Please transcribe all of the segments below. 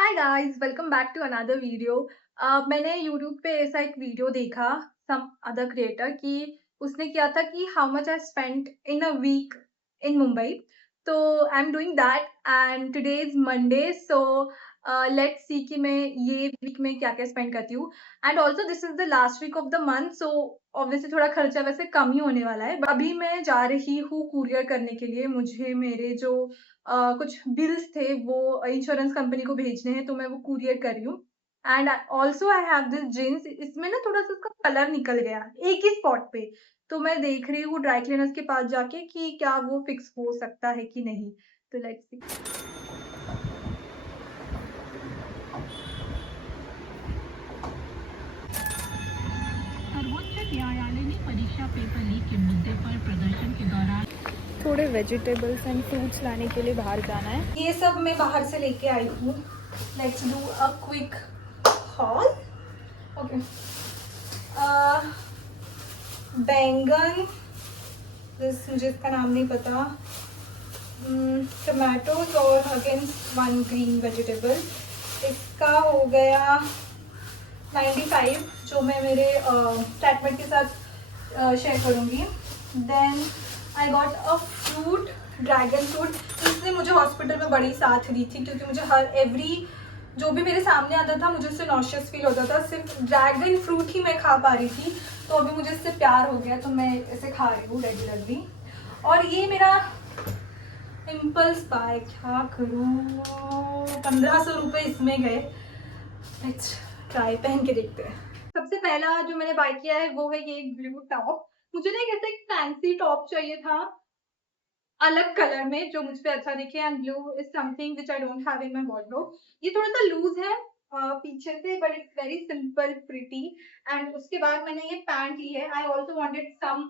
Hi guys, welcome back to another video. मैंने YouTube पे ऐसा एक वीडियो देखा सम अदर क्रिएटर कि उसने किया था कि how much I spent in a week in Mumbai. तो I am doing that and today is Monday, so let's see कि मैं ये वीक में क्या क्या स्पेंड करती हूँ। And also this is the last week of the month, so obviously थोड़ा खर्चा वैसे कम ही होने वाला है। अभी मैं जा रही हूँ कुरियर करने के लिए। मुझे मेरे जो कुछ बिल्स थे वो इंश्योरेंस कंपनी को भेजने हैं, तो मैं वो कुरियर कर रही हूँ। And also I have this jeans, इसमें ना थोड़ा सा उसका कलर निकल गया एक ही स्पॉट पे। तो मैं देख रही हूँ ड्राई क्लीनर्स के पास जाके कि क्या वो फिक्स हो सकता है कि नहीं। तो लेट्स सी। सर्वोच्च न्यायालय ने परीक्षा पेपर लीक के मुद्दे पर प्रदर्शन के दौरान थोड़े वेजिटेबल्स एंड फ्रूट्स लाने के लिए बाहर जाना है। ये सब मैं बाहर से लेके आई हूँ। Let's do a quick hall. Okay, बैंगन, मुझे इसका नाम नहीं पता। टमाटोज और अगेंस्ट वन ग्रीन वेजिटेबल। इसका हो गया 95, जो मैं मेरे फ्लैटमेट के साथ शेयर करूँगी। Then I got a fruit, dragon fruit. इसने मुझे हॉस्पिटल में बड़ी साथ दी थी क्योंकि मुझे हर एवरी जो भी मेरे सामने आता था मुझे उससे नॉशियस फील होता था। सिर्फ ड्रैगन फ्रूट ही मैं खा पा रही थी, तो अभी मुझे इससे प्यार हो गया, तो मैं इसे खा रही हूँ रेगुलरली। और ये मेरा इम्पल्स बाय, क्या करूँ, 1500 रुपये इसमें गए। लेट्स ट्राई, पहन के देखते हैं। सबसे पहला जो मैंने बाय किया है वो है ये ब्लू टॉप। मुझे ना एक ऐसा एक फैंसी टॉप चाहिए था अलग कलर में जो मुझ पे अच्छा दिखे, and blue is something which I don't have in my wardrobe. ये थोड़ा सा लूज है पीछे से, but it's very simple pretty. And उसके बाद मैंने ये पैंट ली है। I also wanted some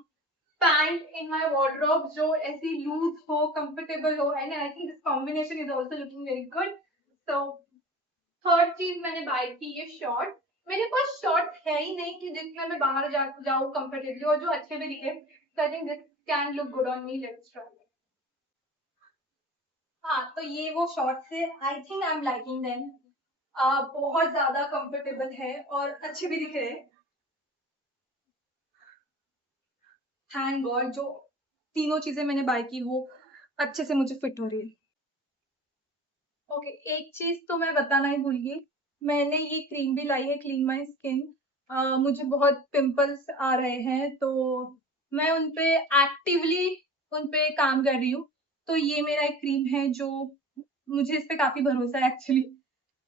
pant in my wardrobe जो ऐसी लूज हो, कंफर्टेबल हो, and I think this combination is also looking very good. So third चीज मैंने बाय की ये शॉर्ट। मेरे पास शॉर्ट है ही नहीं कि जिसमें मैं बाहर जाऊँ कंफर्टेबली और जो अच्छे भी दिखे। So I think this can look good on me. Let's try. हाँ, तो ये वो शॉर्ट्स है। I think I am liking them. बहुत ज्यादा कंफर्टेबल है और अच्छे भी दिख रहे हैं। थैंक गॉड जो तीनों चीजें मैंने बाय की वो अच्छे से मुझे फिट हो रही है। ओके, एक चीज तो मैं बताना ही भूल गई। मैंने ये क्रीम भी लाई है, क्लीन माई स्किन। मुझे बहुत पिंपल्स आ रहे हैं, तो मैं उनपे एक्टिवली उनपे काम कर रही हूँ। तो ये मेरा एक क्रीम है जो मुझे इस पे काफी भरोसा है एक्चुअली।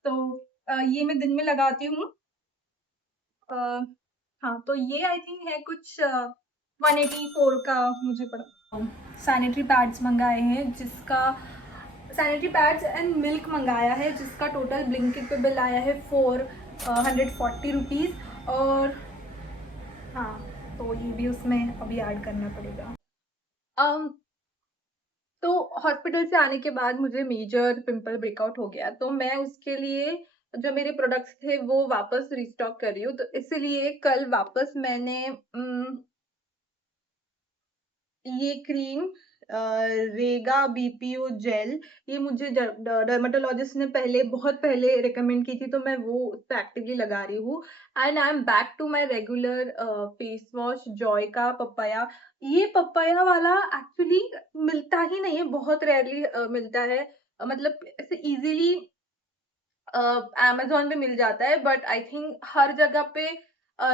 तो ये मैं दिन में लगाती हूँ। हाँ, तो ये आई थिंक है कुछ 184 का मुझे पड़ा। सैनिटरी पैड्स मंगाए हैं, जिसका सैनिटरी पैड्स एंड मिल्क मंगाया है, जिसका टोटल ब्लिंकिट पे बिल आया है 440 रुपीज़। और हाँ, तो ये भी उसमें अभी ऐड करना पड़ेगा। तो हॉस्पिटल से आने के बाद मुझे मेजर पिंपल ब्रेकआउट हो गया, तो मैं उसके लिए जो मेरे प्रोडक्ट्स थे वो वापस रिस्टॉक कर रही हूँ। तो इसलिए कल वापस मैंने ये क्रीम रेगा बीपीओ जेल, ये मुझे डर्मेटोलॉजिस्ट ने बहुत पहले रिकमेंड की थी, तो मैं वो उस पे एक्टिवली लगा रही हूँ। And I am back to my regular face wash Joy का पपाया। ये पपाया वाला एक्चुअली मिलता ही नहीं है, बहुत रेयरली मिलता है। मतलब ऐसे इजीली अमेज़न पे मिल जाता है, बट आई थिंक हर जगह पे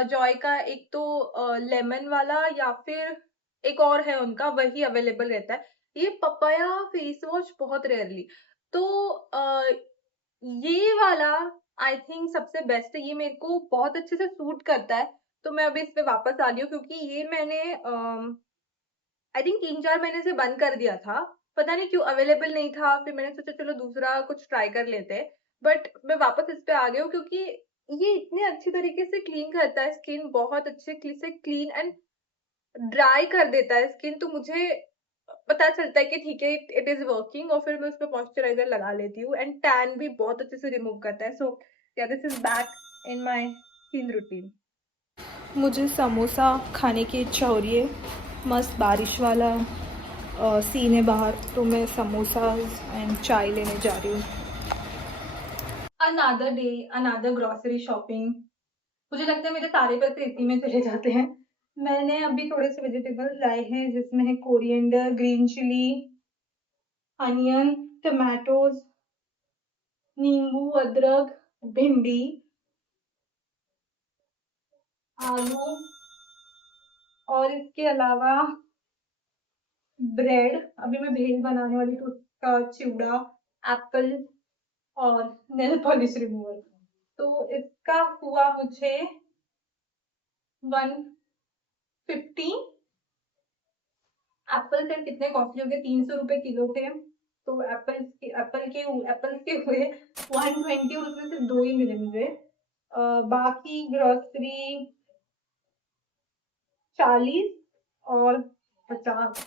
जॉय का एक तो लेमन वाला या फिर एक और है उनका, वही अवेलेबल रहता है। ये पपाया फेस वॉश बहुत रेयरली। तो ये वाला आई थिंक सबसे बेस्ट है। ये मेरे को बहुत अच्छे से सूट करता है, तो मैं अभी इस पे वापस आ गई हूँ क्योंकि ये मैंने आई थिंक 3-4 महीने से बंद कर दिया था। पता नहीं क्यों अवेलेबल नहीं था, फिर मैंने सोचा चलो दूसरा कुछ ट्राई कर लेते हैं। बट मैं वापस इस पे आ गई हूँ क्योंकि ये इतने अच्छी तरीके से क्लीन करता है स्किन, बहुत अच्छे से क्लीन एंड ड्राई कर देता है स्किन। तो मुझे पता चलता है कि ठीक है, इट इज़ वर्किंग, और फिर मैं उसपे मॉइस्चराइज़र लगा लेती हूँ। एंड टैन भी बहुत अच्छे से रिमूव करता है। सो या this is back in my skin routine. मुझे समोसा खाने की इच्छा हो रही है। मस्त बारिश वाला सीन है बाहर, तो मैं समोसा एंड चाय लेने जा रही हूँ। Another day, another grocery shopping. मुझे लगता है मेरे सारे पैसे इसी में चले जाते हैं। मैंने अभी थोड़े से वेजिटेबल्स लाए हैं जिसमें है coriander, green chilli, onion, tomatoes, नींबू, अदरक, भिंडी, आलू और इसके अलावा ब्रेड। अभी मैं भेल बनाने वाली हूँ, तो उसका चिवड़ा, एप्पल और नेल पॉलिश रिमूवर। तो इसका हुआ मुझे 150। एप्पल से कितने कॉस्टली हो गए, 300 रुपए किलो थे। तो एप्पल के हुए 120 और उसमें से 2 ही मिले मुझे। बाकी ग्रोसरी 40 और 50।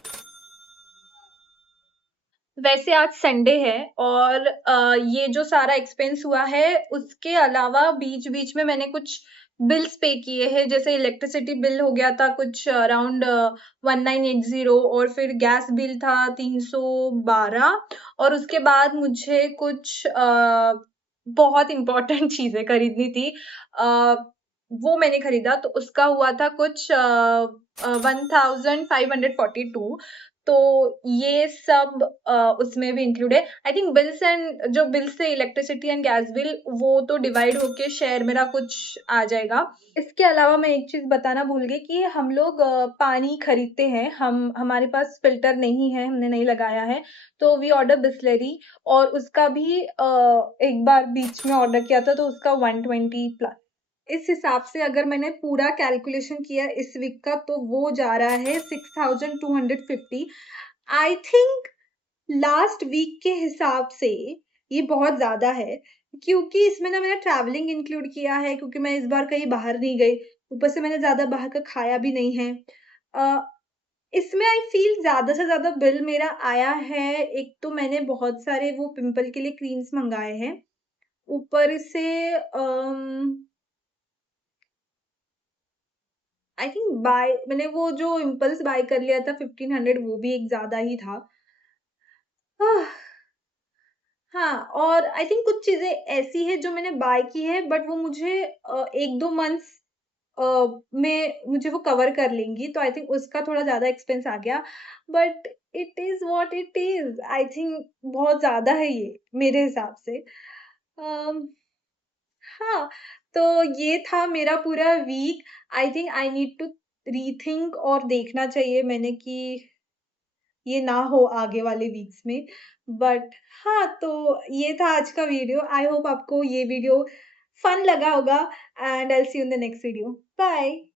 वैसे आज संडे है और ये जो सारा एक्सपेंस हुआ है उसके अलावा बीच बीच में मैंने कुछ बिल्स पे किए हैं, जैसे इलेक्ट्रिसिटी बिल हो गया था कुछ अराउंड 1980 और फिर गैस बिल था 312 और उसके बाद मुझे कुछ बहुत इंपॉर्टेंट चीजें खरीदनी थी। वो मैंने खरीदा तो उसका हुआ था कुछ 1542। तो ये सब उसमें भी इंक्लूड है। आई थिंक बिल्स एंड जो बिल्स है इलेक्ट्रिसिटी एंड गैस बिल वो तो डिवाइड होके शेयर मेरा कुछ आ जाएगा। इसके अलावा मैं एक चीज बताना भूल गई कि हम लोग पानी खरीदते हैं, हमारे पास फिल्टर नहीं है, हमने नहीं लगाया है, तो वी ऑर्डर बिस्लरी और उसका भी एक बार बीच में ऑर्डर किया था तो उसका 120 प्लस। इस हिसाब से अगर मैंने पूरा कैलकुलेशन किया इस वीक का तो वो जा रहा है 6250। आई थिंक लास्ट वीक के हिसाब से ये बहुत ज्यादा है, क्योंकि इसमें ना मैंने ट्रैवलिंग इंक्लूड किया है, क्योंकि मैं इस बार कहीं बाहर नहीं गई, ऊपर से मैंने ज्यादा बाहर का खाया भी नहीं है। इसमें आई फील ज्यादा से ज्यादा बिल मेरा आया है। एक तो मैंने बहुत सारे वो पिंपल के लिए क्रीम्स मंगाए हैं, ऊपर से आई थिंक बाय मैंने वो जो इम्पल्स बाय कर लिया था 1500, वो भी एक ज्यादा ही था। आह, हाँ, और आई थिंक कुछ चीजें ऐसी है जो मैंने बाय की है बट वो मुझे 1-2 मंथ्स में मुझे वो कवर कर लेंगी, तो आई थिंक उसका थोड़ा ज्यादा एक्सपेंस आ गया। But it is what it is. I think बहुत ज्यादा है ये मेरे हिसाब से। हाँ, तो ये था मेरा पूरा week. I think I need to rethink और देखना चाहिए मैंने कि ये ना हो आगे वाले वीक्स में। बट हाँ, तो ये था आज का वीडियो। आई होप आपको ये वीडियो फन लगा होगा and I will see you in the next video. Bye.